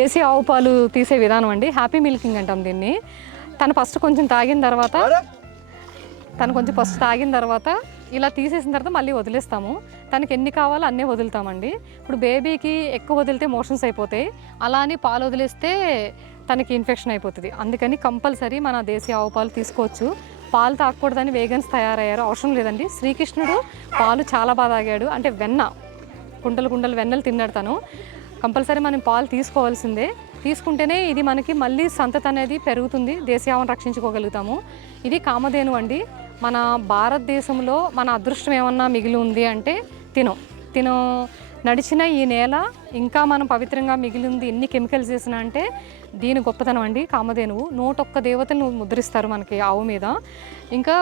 దేశీ ఆవు పాలు తీసే విధానం అండి. హ్యాపీ మిల్కింగ్ అంటాం దీన్ని. తను ఫస్ట్ కొంచెం తాగిన తర్వాత ఇలా తీసేసిన తర్వాత మళ్ళీ వదిలేస్తాము. తనకి ఎన్ని కావాలో అన్నీ వదులుతామండి. ఇప్పుడు బేబీకి ఎక్కువ వదిలితే మోషన్స్ అయిపోతాయి, అలా అని పాలు వదిలేస్తే తనకి ఇన్ఫెక్షన్ అయిపోతుంది. అందుకని కంపల్సరీ మన దేశీ ఆవు పాలు తీసుకోవచ్చు. పాలు తాగకూడదని వేగన్స్ తయారయ్యారు, అవసరం లేదండి. శ్రీకృష్ణుడు పాలు చాలా బాగా తాగాడు, అంటే వెన్న కుండలు వెన్నలు తిన్నాడు తను. కంపల్సరీ మనం పాలు తీసుకోవాల్సిందే. తీసుకుంటేనే ఇది మనకి మళ్ళీ సంతతి అనేది పెరుగుతుంది, దేశీ ఆవును రక్షించుకోగలుగుతాము. ఇది కామధేను అండి. మన భారతదేశంలో మన అదృష్టం ఏమన్నా మిగిలి ఉంది అంటే తిను నడిచిన ఈ నేల ఇంకా మనం పవిత్రంగా మిగిలి ఉంది. ఎన్ని కెమికల్స్ చేసినా అంటే దీని గొప్పతనం అండి. కామధేనువు 101 దేవతలను ముద్రిస్తారు మనకి ఆవు మీద. ఇంకా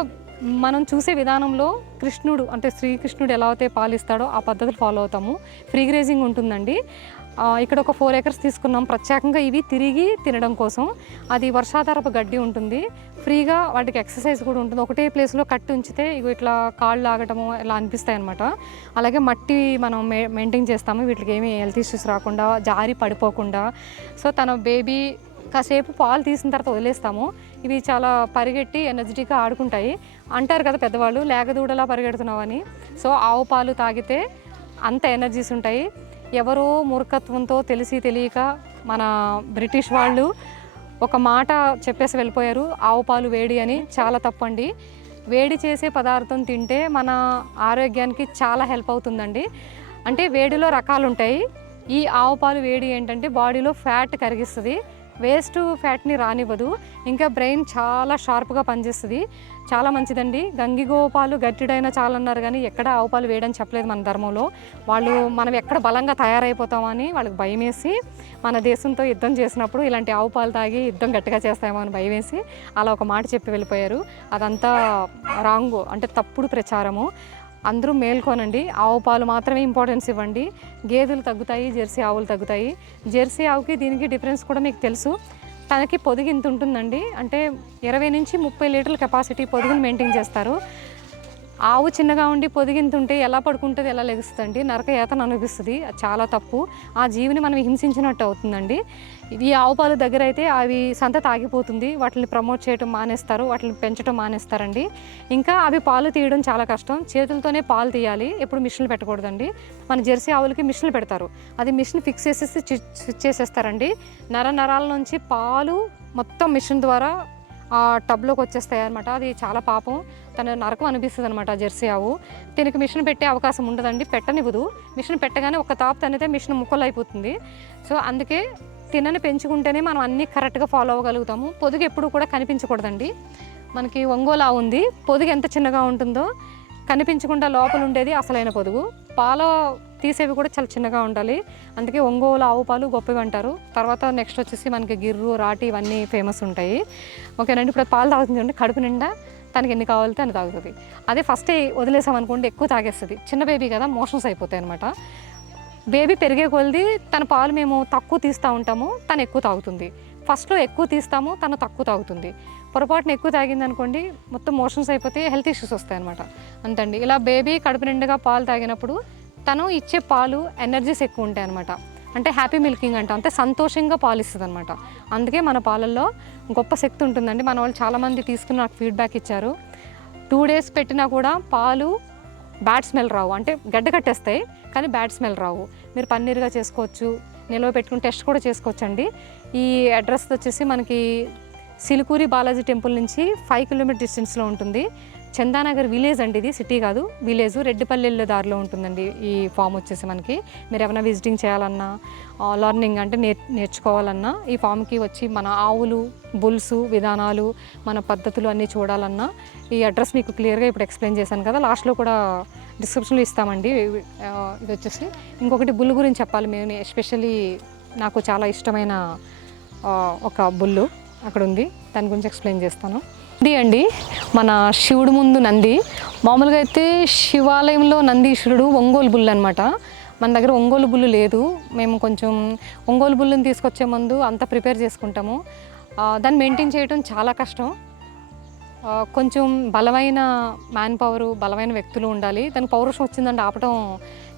మనం చూసే విధానంలో కృష్ణుడు అంటే శ్రీకృష్ణుడు ఎలా అయితే పాలిస్తాడో ఆ పద్ధతులు ఫాలో అవుతాము. ఫ్రీ గ్రేజింగ్ ఉంటుందండి. ఇక్కడ ఒక 4 acres తీసుకున్నాం ప్రత్యేకంగా ఇవి తిరిగి తినడం కోసం. అది వర్షాధారపు గడ్డి ఉంటుంది, ఫ్రీగా వాటికి ఎక్సర్సైజ్ కూడా ఉంటుంది. ఒకటే ప్లేస్లో కట్టి ఉంచితే ఇట్లా కాళ్ళు లాగటము ఇలా అనిపిస్తాయి అనమాట. అలాగే మట్టి మనం మెయింటైన్ చేస్తాము, వీటికి ఏమీ హెల్త్ ఇష్యూస్ రాకుండా, జారి పడిపోకుండా. సో తన బేబీ కాసేపు పాలు తీసిన తర్వాత వదిలేస్తాము. ఇవి చాలా పరిగెట్టి ఎనర్జెటిక్గా ఆడుకుంటాయి. అంటారు కదా పెద్దవాళ్ళు, లేగదూడలా పరిగెడుతున్నామని. సో ఆవు పాలు తాగితే అంత ఎనర్జీస్ ఉంటాయి. ఎవరో మూర్ఖత్వంతో తెలిసి తెలియక మన బ్రిటిష్ వాళ్ళు ఒక మాట చెప్పేసి వెళ్ళిపోయారు, ఆవు పాలు వేడి అని. చాలా తప్పండి. వేడి చేసే పదార్థం తింటే మన ఆరోగ్యానికి చాలా హెల్ప్ అవుతుందండి. అంటే వేడిలో రకాలు ఉంటాయి. ఈ ఆవు పాలు వేడి ఏంటంటే బాడీలో ఫ్యాట్ కరిగిస్తుంది, వేస్ట్ ఫ్యాట్ని రానివ్వదు, ఇంకా బ్రెయిన్ చాలా షార్ప్గా పనిచేస్తుంది. చాలా మంచిదండి. గంగిగోపాలు గట్టిడైనా చాలా అన్నారు, కానీ ఎక్కడ ఆవు పాలు వేయడం చెప్పలేదు మన ధర్మంలో. వాళ్ళు మనం ఎక్కడ బలంగా తయారైపోతామని వాళ్ళకి భయం వేసి మన దేశంతో యుద్ధం చేసినప్పుడు ఇలాంటి ఆవు పాలు తాగి యుద్ధం గట్టిగా చేస్తామో అని భయం వేసి అలా ఒక మాట చెప్పి వెళ్ళిపోయారు. అదంతా రాంగ్, అంటే తప్పుడు ప్రచారము. అందరూ మేల్కోనండి. ఆవు పాలు మాత్రమే ఇంపార్టెన్స్ ఇవ్వండి. గేదెలు తగ్గుతాయి, జెర్సీ ఆవులు తగ్గుతాయి. జెర్సీ ఆవుకి దీనికి డిఫరెన్స్ కూడా మీకు తెలుసు. తనకి పొదుగు ఇంత ఉంటుందండి, అంటే 20 నుంచి 30 లీటర్ల కెపాసిటీ పొదుగుని మెయింటైన్ చేస్తారు. ఆవు చిన్నగా ఉండి పొదిగింత ఉంటే ఎలా పడుకుంటుంది, ఎలా లెగుస్తుందండి, నరక యాతన అనిపిస్తుంది. చాలా తప్పు. ఆ జీవిని మనం హింసించినట్టు అవుతుందండి. ఈ ఆవు పాలు దగ్గర అయితే అవి సంతతి ఆగిపోతుంది, వాటిని ప్రమోట్ చేయడం మానేస్తారు, వాటిని పెంచడం మానేస్తారండి. ఇంకా అవి పాలు తీయడం చాలా కష్టం, చేతులతోనే పాలు తీయాలి, ఎప్పుడు మిషన్లు పెట్టకూడదండి. మన జెర్సీ ఆవులకి మిషన్లు పెడతారు, అది మిషన్ ఫిక్స్ చేసేసి స్విచ్ చేసేస్తారండి. నరాల నుంచి పాలు మొత్తం మిషన్ ద్వారా ఆ టబ్లోకి వచ్చేస్తాయి అనమాట. అది చాలా పాపం, తన నరకం అనిపిస్తుంది అనమాట జెర్సీ ఆవు. దీనికి మిషన్ పెట్టే అవకాశం ఉండదండి, పెట్టనివ్వదు. మిషన్ పెట్టగానే ఒక తాపు తనితే మిషన్ ముక్కలు అయిపోతుంది. సో అందుకే తినని పెంచుకుంటేనే మనం అన్నీ కరెక్ట్గా ఫాలో అవ్వగలుగుతాము. పొదుగు ఎప్పుడు కూడా కనిపించకూడదండి. మనకి ఒంగోలు ఆవు ఉంది, పొదుగు ఎంత చిన్నగా ఉంటుందో కనిపించకుండా లోపల ఉండేది అసలైన పొదుగు. పాల తీసేవి కూడా చాలా చిన్నగా ఉండాలి, అందుకే ఒంగోలు ఆవు పాలు గొప్పవి అంటారు. తర్వాత నెక్స్ట్ వచ్చేసి మనకి గిర్రు, రాటి ఇవన్నీ ఫేమస్ ఉంటాయి. ఓకేనండి. ఇప్పుడు పాలు తాగుతుంది, కడుపు నిండా తనకి ఎన్ని కావాలితే అని తాగుతుంది. అదే ఫస్టే వదిలేసామనుకోండి ఎక్కువ తాగేస్తుంది. చిన్న బేబీ కదా, మోషన్స్ అయిపోతాయి అనమాట. బేబీ పెరిగే కొలది తన పాలు మేము తక్కువ తీస్తూ ఉంటాము, తను ఎక్కువ తాగుతుంది. ఫస్ట్లో ఎక్కువ తీస్తాము, తను తక్కువ తాగుతుంది. పొరపాటున ఎక్కువ తాగింది అనుకోండి మొత్తం మోషన్స్ అయిపోతే హెల్త్ ఇష్యూస్ వస్తాయి అనమాట. అంతండి. ఇలా బేబీ కడుపు నిండుగా పాలు తాగినప్పుడు తను ఇచ్చే పాలు ఎనర్జీస్ ఎక్కువ ఉంటాయి అనమాట. అంటే హ్యాపీ మిల్కింగ్ అంటాం, అంటే సంతోషంగా పాలు ఇస్తుంది అనమాట. అందుకే మన పాలల్లో గొప్ప శక్తి ఉంటుందండి. మన వాళ్ళు చాలామంది తీసుకుని నాకు ఫీడ్బ్యాక్ ఇచ్చారు. 2 days పెట్టినా కూడా పాలు బ్యాడ్ స్మెల్ రావు, అంటే గడ్డ కట్టేస్తాయి కానీ బ్యాడ్ స్మెల్ రావు. మీరు పన్నీర్గా చేసుకోవచ్చు, నిల్వ పెట్టుకుని టెస్ట్ కూడా చేసుకోవచ్చు అండి. ఈ అడ్రస్ వచ్చేసి మనకి సిలుకూరి బాలాజీ టెంపుల్ నుంచి 5 kilometers డిస్టెన్స్లో ఉంటుంది. చందానగర్ విలేజ్ అండి, ఇది సిటీ కాదు, విలేజ్. రెడ్డిపల్లె దారిలో ఉంటుందండి ఈ ఫామ్ వచ్చేసి. మనకి మీరు ఏమైనా విజిటింగ్ చేయాలన్నా, లర్నింగ్ అంటే నేర్చుకోవాలన్నా ఈ ఫామ్కి వచ్చి మన ఆవులు, బుల్స్ విధానాలు, మన పద్ధతులు అన్నీ చూడాలన్నా ఈ అడ్రస్ మీకు క్లియర్గా ఇప్పుడు ఎక్స్ప్లెయిన్ చేశాను కదా, లాస్ట్లో కూడా డిస్క్రిప్షన్లో ఇస్తామండి. ఇది వచ్చేసి ఇంకొకటి బుల్ గురించి చెప్పాలి. మేము ఎస్పెషల్లీ నాకు చాలా ఇష్టమైన ఒక బుల్లు అక్కడ ఉంది, దాని గురించి ఎక్స్ప్లెయిన్ చేస్తాను. నంది అండి, మన శివుడు ముందు నంది. మామూలుగా అయితే శివాలయంలో నందీశ్వరుడు ఒంగోలు బుల్లు అనమాట. మన దగ్గర ఒంగోలు బుల్లు లేదు. మేము కొంచెం ఒంగోలు బుల్లుని తీసుకొచ్చే ముందు అంతా ప్రిపేర్ చేసుకుంటాము. దాన్ని మెయింటైన్ చేయడం చాలా కష్టం. కొంచెం బలమైన మ్యాన్ పవరు, బలమైన వ్యక్తులు ఉండాలి. దానికి పౌరుషం వచ్చిందంటే ఆపటం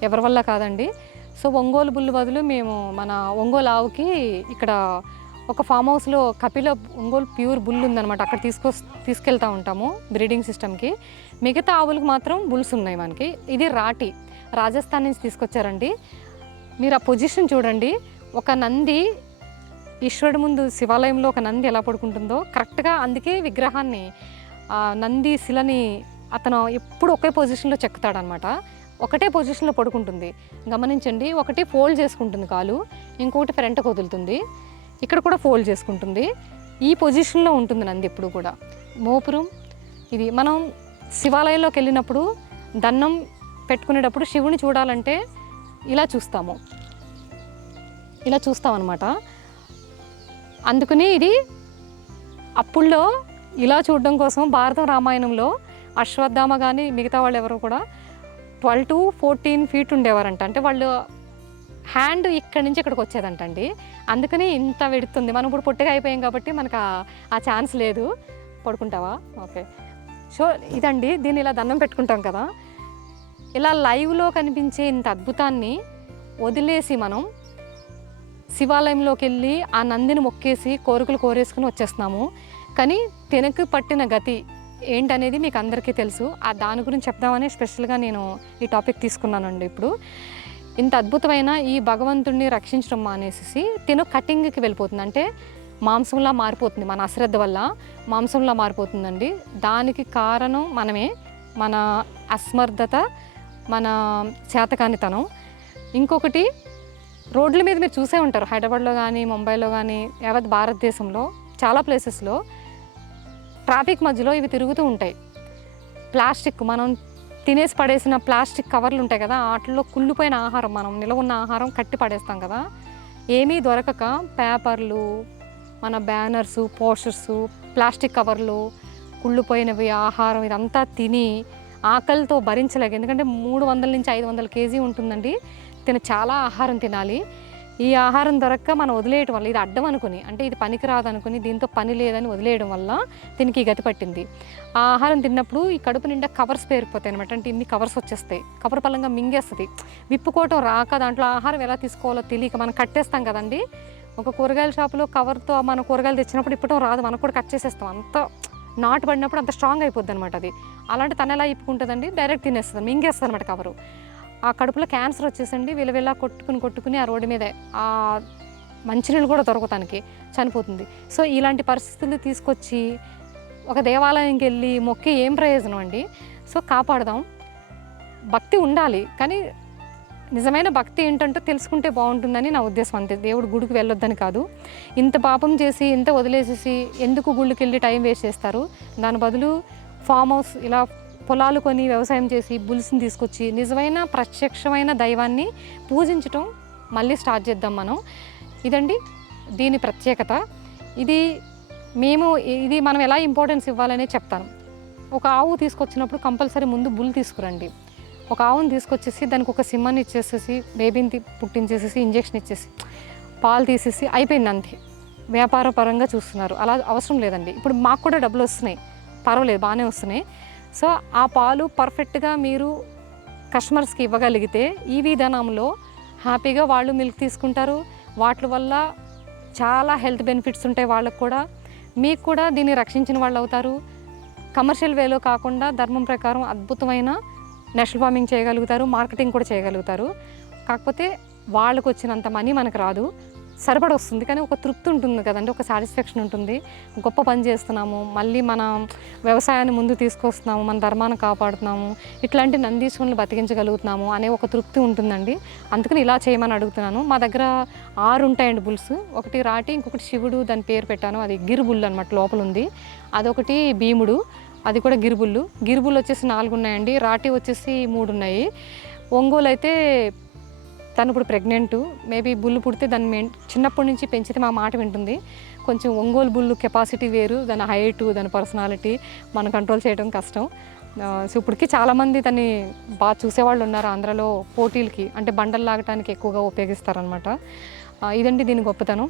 ఎవరి వల్ల కాదండి. సో ఒంగోలు బుల్ బదులు మేము మన ఒంగోలు ఆవుకి ఇక్కడ ఒక ఫామ్ హౌస్లో కపిల ఒంగోలు ప్యూర్ బుల్ ఉందన్నమాట, అక్కడ తీసుకెళ్తూ ఉంటాము బ్రీడింగ్ సిస్టమ్కి. మిగతా ఆవులకు మాత్రం బుల్స్ ఉన్నాయి మనకి. ఇది రాటి రాజస్థాన్ నుంచి తీసుకొచ్చారండి. మీరు ఆ పొజిషన్ చూడండి, ఒక నంది ఈశ్వరుడు ముందు శివాలయంలో ఒక నంది ఎలా పడుకుంటుందో కరెక్ట్గా, అందుకే విగ్రహాన్ని నంది శిలని అతను ఎప్పుడు ఒకే పొజిషన్లో చెక్కుతాడనమాట. ఒకటే పొజిషన్లో పడుకుంటుంది, గమనించండి. ఒకటి ఫోల్డ్ చేసుకుంటుంది కాలు, ఇంకొకటి ఫ్రంట్కి వదులుతుంది, ఇక్కడ కూడా ఫోల్డ్ చేసుకుంటుంది. ఈ పొజిషన్లో ఉంటుంది నంది ఎప్పుడు కూడా. మోపురం ఇది మనం శివాలయంలోకి వెళ్ళినప్పుడు దండం పెట్టుకునేటప్పుడు శివుని చూడాలంటే ఇలా చూస్తాము, ఇలా చూస్తామన్నమాట. అందుకని ఇది అప్పుల్లో ఇలా చూడడం కోసం భారతం రామాయణంలో అశ్వత్థామ కానీ మిగతా వాళ్ళు ఎవరు కూడా 12 to 14 feet ఉండేవారంట. అంటే వాళ్ళు హ్యాండ్ ఇక్కడి నుంచి ఇక్కడికి వచ్చేదంటండి. అందుకని ఇంత వెడుతుంది. మనం ఇప్పుడు పొట్టిగా అయిపోయాం కాబట్టి మనకు ఆ ఛాన్స్ లేదు. పడుకుంటావా? ఓకే. సో ఇదండి, దీన్ని ఇలా దండం పెట్టుకుంటాం కదా, ఇలా లైవ్లో కనిపించే ఇంత అద్భుతాన్ని వదిలేసి మనం శివాలయంలోకి వెళ్ళి ఆ నందిని మొక్కేసి కోరికలు కోరేసుకుని వచ్చేస్తున్నాము. కానీ తెనకు పట్టిన గతి ఏంటనేది మీకు అందరికీ తెలుసు. దాని గురించి చెప్దామని స్పెషల్గా నేను ఈ టాపిక్ తీసుకున్నానండి. ఇప్పుడు ఇంత అద్భుతమైన ఈ భగవంతుడిని రక్షించడం మానేసి తిను కటింగ్కి వెళ్ళిపోతుంది, అంటే మాంసంలా మారిపోతుంది. మన అశ్రద్ధ వల్ల మాంసంలా మారిపోతుందండి. దానికి కారణం మనమే, మన అసమర్థత, మన చేతకానితనం. ఇంకొకటి, రోడ్ల మీద మీరు చూసే ఉంటారు, హైదరాబాద్లో కానీ ముంబైలో కానీ యావత్ భారతదేశంలో చాలా ప్లేసెస్లో ట్రాఫిక్ మధ్యలో ఇవి తిరుగుతూ ఉంటాయి. ప్లాస్టిక్, మనం తినేసి పడేసిన ప్లాస్టిక్ కవర్లు ఉంటాయి కదా, వాటిల్లో కుళ్ళిపోయిన ఆహారం, మనం నిలవ ఉన్న ఆహారం కట్టి పడేస్తాం కదా. ఏమీ దొరకక పేపర్లు, మన బ్యానర్సు, పోస్టర్సు, ప్లాస్టిక్ కవర్లు, కుళ్ళిపోయినవి ఆహారం ఇదంతా తిని ఆకలితో భరించలేక, ఎందుకంటే 300 నుంచి 500 kg ఉంటుందండి. చాలా ఆహారం తినాలి. ఈ ఆహారం దొరక్క మనం వదిలేయడం వల్ల, ఇది అడ్డం అనుకుని, అంటే ఇది పనికిరాదు అనుకుని, దీంతో పని లేదని వదిలేయడం వల్ల దీనికి ఈ గతి పట్టింది. ఆ ఆహారం తిన్నప్పుడు ఈ కడుపు నిండా కవర్స్ పేరుకుపోతాయి అనమాట. అంటే ఇన్ని కవర్స్ వచ్చేస్తాయి, కవర్ పలంగా మింగేస్తుంది. విప్పుకోవటం రాక దాంట్లో ఆహారం ఎలా తీసుకోవాలో తెలియక మనం కట్టేస్తాం కదండి. ఒక కూరగాయల షాపులో కవర్తో మనం కూరగాయలు తెచ్చినప్పుడు ఇప్పటం రాదు, మనకు కూడా కట్ చేసేస్తాం. అంత నాటు పడినప్పుడు అంత స్ట్రాంగ్ అయిపోద్ది అనమాట అది. అలాంటి తను ఎలా ఇప్పుకుంటుందండి, డైరెక్ట్ తినేస్తుంది, మింగేస్తుంది అనమాట కవరు. ఆ కడుపులో క్యాన్సర్ వచ్చేసండి, విలవిలా కొట్టుకుని ఆ రోడ్డు మీదే ఆ మంచినీళ్ళు కూడా దొరకటానికి చనిపోతుంది. సో ఇలాంటి పరిస్థితులు తీసుకొచ్చి ఒక దేవాలయంకి వెళ్ళి మొక్కి ఏం ప్రయోజనం అండి? సో కాపాడదాం. భక్తి ఉండాలి, కానీ నిజమైన భక్తి ఏంటంటే తెలుసుకుంటే బాగుంటుందని నా ఉద్దేశం, అంతే. దేవుడు గుడికి వెళ్ళొద్దని కాదు. ఇంత పాపం చేసి ఇంత వదిలేసేసి ఎందుకు గుళ్ళకి వెళ్ళి టైం వేస్ట్ చేస్తారు? దాని బదులు ఫామ్ హౌస్, ఇలా పొలాలు కొని వ్యవసాయం చేసి బుల్స్ని తీసుకొచ్చి నిజమైన ప్రత్యక్షమైన దైవాన్ని పూజించటం మళ్ళీ స్టార్ట్ చేద్దాం మనం. ఇదండి దీని ప్రత్యేకత. ఇది మనం ఎలా ఇంపార్టెన్స్ ఇవ్వాలనే చెప్తాను. ఒక ఆవు తీసుకొచ్చినప్పుడు కంపల్సరీ ముందు బుల్ తీసుకురండి. ఒక ఆవును తీసుకొచ్చేసి దానికి ఒక సింహాన్ని ఇచ్చేసేసి, బేబీని పుట్టించేసేసి, ఇంజెక్షన్ ఇచ్చేసి, పాలు తీసేసి అయిపోయింది, అంతే. వ్యాపార పరంగా చూస్తున్నారు, అలా అవసరం లేదండి. ఇప్పుడు మాకు కూడా డబ్బులు వస్తున్నాయి, పర్వాలేదు, బాగానే వస్తున్నాయి. సో ఆ పాలు పర్ఫెక్ట్గా మీరు కస్టమర్స్కి ఇవ్వగలిగితే ఈ విధానంలో హ్యాపీగా వాళ్ళు మిల్క్ తీసుకుంటారు. వాటి వల్ల చాలా హెల్త్ బెనిఫిట్స్ ఉంటాయి వాళ్ళకు కూడా, మీకు కూడా దీన్ని రక్షించిన వాళ్ళు అవుతారు. కమర్షియల్ వేలో కాకుండా ధర్మం ప్రకారం అద్భుతమైన నేషనల్ ఫార్మింగ్ చేయగలుగుతారు, మార్కెటింగ్ కూడా చేయగలుగుతారు. కాకపోతే వాళ్ళకు వచ్చినంత మనీ మనకు రాదు, సరిపడ వస్తుంది, కానీ ఒక తృప్తి ఉంటుంది కదండి, ఒక సాటిస్ఫాక్షన్ ఉంటుంది. గొప్ప పని చేస్తున్నాము, మళ్ళీ మన వ్యవసాయాన్ని ముందు తీసుకొస్తున్నాము, మన ధర్మాన్ని కాపాడుతున్నాము, ఇట్లాంటి నందీశ్వరులను బతికించగలుగుతున్నాము అనే ఒక తృప్తి ఉంటుందండి. అందుకని ఇలా చేయమని అడుగుతున్నాను. మా దగ్గర 6 ఉంటాయండి బుల్స్. ఒకటి రాటి, ఇంకొకటి శివుడు, దాని పేరు పెట్టాను, అది గిరిబుల్ అనమాట, లోపల ఉంది. అదొకటి భీముడు, అది కూడా గిరిబుల్లు. గిరిబుల్ వచ్చేసి 4 ఉన్నాయండి, రాటి వచ్చేసి 3 ఉన్నాయి. ఒంగోలు అయితే తను ఇప్పుడు ప్రెగ్నెంట్, మేబీ బుల్లు పుడితే దాన్ని చిన్నప్పటి నుంచి పెంచితే మా మాట వింటుంది. కొంచెం ఒంగోలు బుల్లు కెపాసిటీ వేరు, దాని హైటు, దాని పర్సనాలిటీ మనం కంట్రోల్ చేయడం కష్టం. సో ఇప్పటికి చాలామంది దాన్ని బాగా చూసేవాళ్ళు ఉన్నారు ఆంధ్రలో. పోటీలకి అంటే బండలు లాగటానికి ఎక్కువగా ఉపయోగిస్తారనమాట. ఇదండి దీని గొప్పతనం,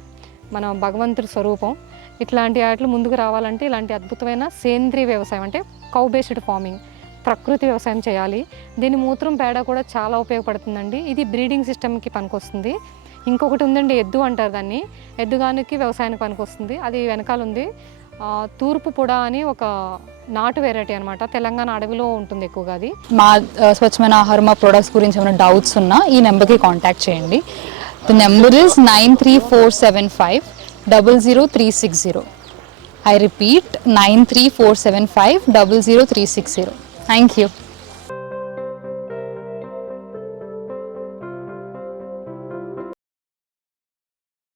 మన భగవంతుడి స్వరూపం. ఇట్లాంటి వాటిలో ముందుకు రావాలంటే ఇలాంటి అద్భుతమైన సేంద్రీయ వ్యవసాయం, అంటే కౌ బేస్డ్ ఫార్మింగ్, ప్రకృతి వ్యవసాయం చేయాలి. దీని మూత్రం పేడ కూడా చాలా ఉపయోగపడుతుందండి. ఇది బ్రీడింగ్ సిస్టమ్కి పనికొస్తుంది. ఇంకొకటి ఉందండి, ఎద్దు అంటారు దాన్ని. ఎద్దుగానికి వ్యవసాయానికి పనికొస్తుంది. అది వెనకాల ఉంది. తూర్పు పొడ అని ఒక నాటు వెరైటీ అనమాట. తెలంగాణ అడవిలో ఉంటుంది ఎక్కువగా అది. మా స్వచ్ఛమైన ఆహారం మా ప్రొడక్ట్స్ గురించి ఏమైనా డౌట్స్ ఉన్నా ఈ నెంబర్కి కాంటాక్ట్ చేయండి. The number is 9347500360. I repeat 9347500360. Thank you.